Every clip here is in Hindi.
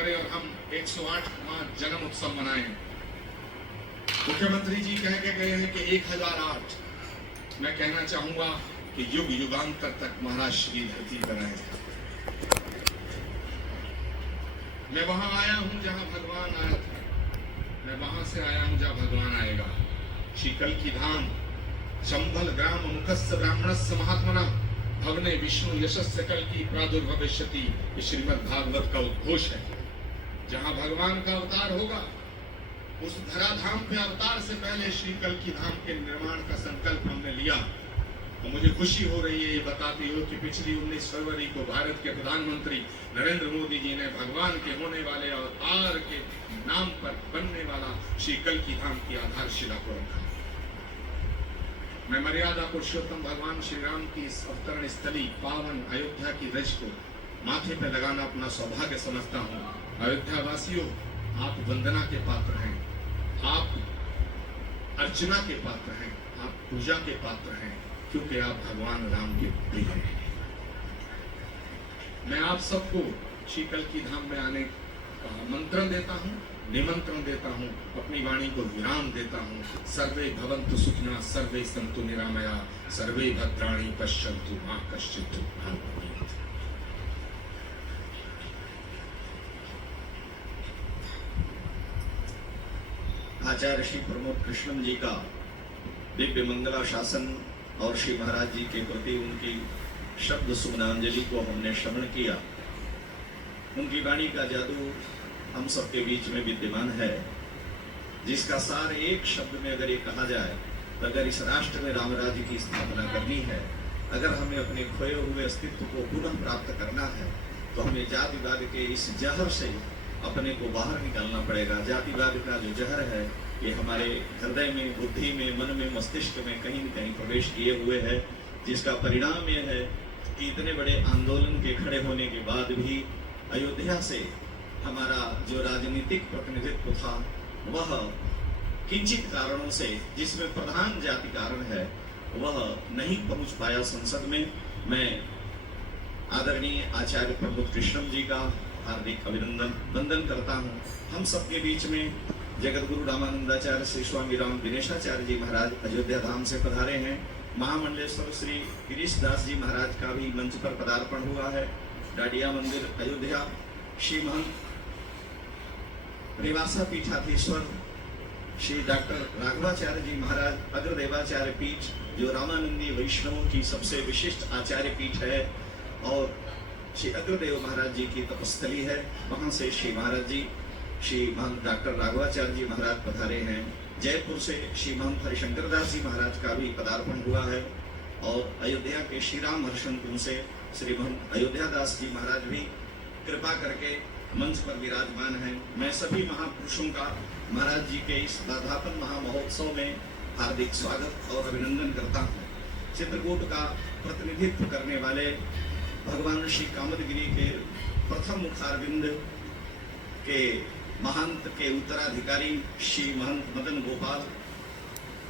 करें और हम 108वां जन्म उत्सव मनाएं। मुख्यमंत्री जी कह के गए हैं कि 1008। मैं कहना चाहूंगा कि युग युगांतर तक महाराज श्री धरती पर आए। मैं वहां आया हूं जहां भगवान आया था, मैं वहां से आया हूं जहां भगवान आएगा। श्री कल्कि धाम चंबल ग्राम मुखस्य ब्राह्मणस्य महात्मना भवने विष्णु यशस्य कल्कि प्रादुर्भविष्यति। ये श्रीमद् भागवत का उद्घोष है। जहां भगवान का अवतार होगा उस धराधाम पे अवतार से पहले श्री कल्कि धाम के निर्माण का संकल्प हमने लिया। तो मुझे खुशी हो रही है ये बताते हुए कि पिछली 19 फरवरी को भारत के प्रधानमंत्री नरेंद्र मोदी जी ने भगवान के होने वाले अवतार के नाम पर बनने वाला श्री कल्कि धाम की आधारशिला को रखा। मैं मर्यादा पुरुषोत्तम भगवान श्री राम की इस अवतरण स्थली पावन अयोध्या की ध्वज को माथे पे लगाना अपना सौभाग्य समझता हूँ। अयोध्या वासियों, आप वंदना के पात्र हैं, आप अर्चना के पात्र हैं, आप पूजा के पात्र हैं, क्योंकि आप भगवान राम के प्रिय हैं। मैं आप सबको श्री कल्कि धाम में आने का आमंत्रण देता हूँ, निमंत्रण देता हूँ, अपनी वाणी को विराम देता हूँ। सर्वे भवन्तु सुखिनः, सर्वे सन्तु निरामया, सर्वे भद्राणि पश्यन्तु मा कश्चित् दुःखं भवेत्। आचार्य श्री प्रमोद कृष्णम जी का दिव्य मंगला शासन और श्री महाराज जी के प्रति उनकी शब्द सुमनांजलि को हमने श्रवण किया। उनकी वाणी का जादू हम सबके बीच में विद्यमान है, जिसका सार एक शब्द में अगर ये कहा जाए तो अगर इस राष्ट्र में राम राज्य की स्थापना करनी है, अगर हमें अपने खोए हुए अस्तित्व को पुनः प्राप्त करना है, तो हमें जातिवाद के इस जहर से अपने को बाहर निकालना पड़ेगा। जातिवाद का जो जहर है ये हमारे हृदय में, बुद्धि में, मन में, मस्तिष्क में कहीं न कहीं प्रवेश किए हुए है, जिसका परिणाम ये है कि इतने बड़े आंदोलन के खड़े होने के बाद भी अयोध्या से हमारा जो राजनीतिक प्रतिनिधित्व था वह किंचित कारणों से, जिसमें प्रधान जाति कारण है, वह नहीं पहुंच पाया संसद में। मैं आदरणीय आचार्य प्रमोद कृष्णम जी का हार्दिक अभिनंदन वंदन करता हूँ। हम सबके बीच में जगत गुरु रामानंदाचार्य श्री स्वामी राम दिनेशाचार्य जी महाराज अयोध्या धाम से पधारे हैं। महामंडलेश्वर श्री गिरीश दास जी महाराज का भी मंच पर पदार्पण हुआ है। डाडिया मंदिर अयोध्या श्री महंत रेवासा पीठाधीश्वर श्री डॉक्टर राघवाचार्य जी महाराज अग्रदेवाचार्य पीठ, जो रामानंदी वैष्णवों की सबसे विशिष्ट आचार्य पीठ है और श्री अग्रदेव महाराज जी की तपस्थली है, वहां से श्री महाराज जी श्री महंत डॉक्टर राघवाचार्य जी महाराज पधारे हैं। जयपुर से श्री महंत हरिशंकर दास जी महाराज का भी पदार्पण हुआ है और अयोध्या के श्री राम हर्षण कुंज से श्री महंत अयोध्या दास जी महाराज भी कृपा करके मंच पर विराजमान हैं। मैं सभी महापुरुषों का महाराज जी के इस वर्धापन महामहोत्सव में हार्दिक स्वागत और अभिनंदन करता हूँ। चित्रकूट का प्रतिनिधित्व करने वाले भगवान श्री कामदगिरी के प्रथम मुखारविंद के महंत के उत्तराधिकारी श्री महंत मदन गोपाल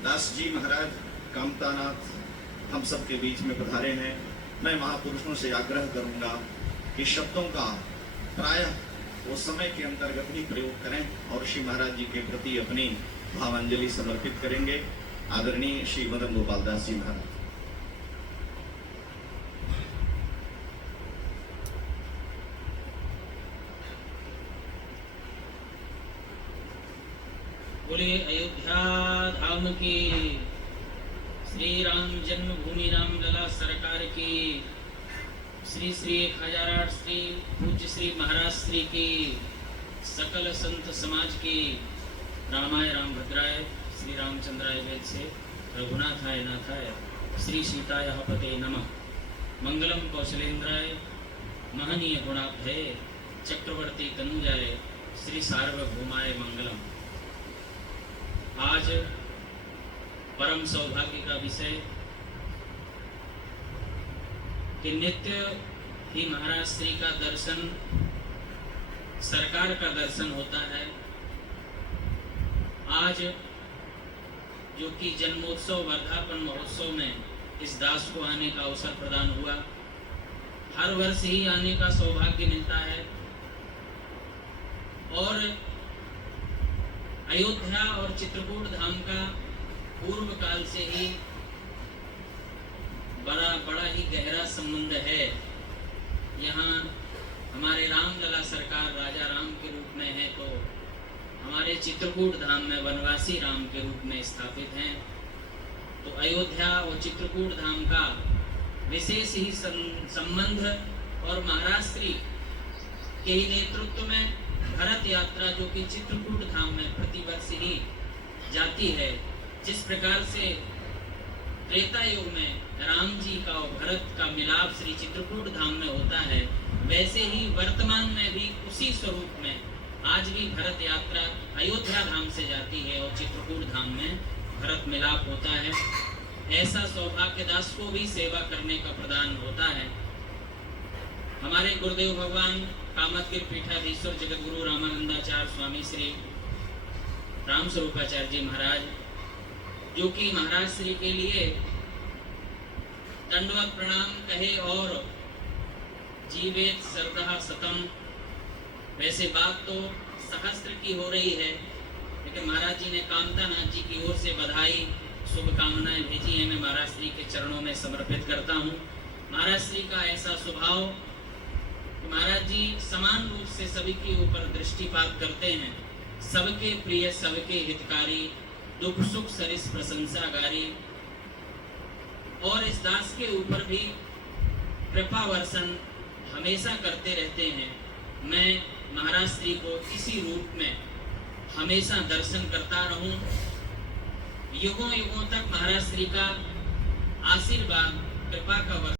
दास जी महाराज कामतानाथ हम सब के बीच में पधारे हैं। मैं महापुरुषों से आग्रह करूंगा कि शब्दों का प्रायः वो समय के अंतर्गत ही प्रयोग करें और श्री महाराज जी के प्रति अपनी भावांजलि समर्पित करेंगे। आदरणीय श्री मदन गोपाल दास जी महाराज। बोले अयोध्या धाम की, श्री राम जन्मभूमि रामलला सरकार की, श्री श्री 1008 श्री पूज्य श्री महाराज श्री की, सकल संत समाज की, रामाय रामभद्राय श्री रामचंद्राय वेद से रघुनाथाय नाथाय श्री सीताय पते नमः। मंगलम कौशलेन्द्राय महनीय गुणाभ्ये चक्रवर्ती तनुजाय श्री सार्वभौमाय मंगलम। आज परम सौभाग्य का विषय कि नित्य ही महाराज श्री का दर्शन, सरकार का दर्शन होता है। आज जो कि जन्मोत्सव वर्धापन महोत्सव में इस दास को आने का अवसर प्रदान हुआ, हर वर्ष ही आने का सौभाग्य मिलता है। और अयोध्या और चित्रकूट धाम का पूर्व काल से ही बड़ा ही गहरा संबंध है। यहाँ हमारे रामलला सरकार राजा राम के रूप में है, तो हमारे चित्रकूट धाम में वनवासी राम के रूप में स्थापित हैं। तो अयोध्या और चित्रकूट धाम का विशेष ही संबंध, और महाराज श्री के ही नेतृत्व में भरत यात्रा जो कि चित्रकूट धाम में प्रतिवर्ष ही जाती है। जिस प्रकार से त्रेता युग में राम जी का और भरत का मिलाप श्री चित्रकूट धाम में होता है, वैसे ही वर्तमान में भी उसी स्वरूप में आज भी भरत यात्रा अयोध्या धाम से जाती है और चित्रकूट धाम में भरत मिलाप होता है। ऐसा सौभाग्य दास को भी सेवा करने का प्रदान होता है। हमारे गुरुदेव भगवान कामतगिर पीठाधीश्वर जगत गुरु रामानंदाचार्य स्वामी श्री राम स्वरूपाचार्य जी महाराज, जो कि महाराज श्री के लिए दंडवत प्रणाम कहे और जीवेत श्रद्धा सतम। वैसे बात तो सहस्त्र की हो रही है, लेकिन महाराज जी ने कामता नाथ जी की ओर से बधाई शुभकामनाएं भेजी है, मैं महाराज श्री के चरणों में समर्पित करता हूँ। महाराज श्री का ऐसा स्वभाव कि महाराज जी समान रूप से सभी के ऊपर दृष्टिपात करते हैं, सबके प्रिय सबके हितकारी, दुख सुख सरिस प्रशंसागारी, और इस दास के ऊपर भी कृपा वर्षण हमेशा करते रहते हैं। मैं महाराज श्री को इसी रूप में हमेशा दर्शन करता रहूं, युगों युगों तक महाराज श्री का आशीर्वाद कृपा का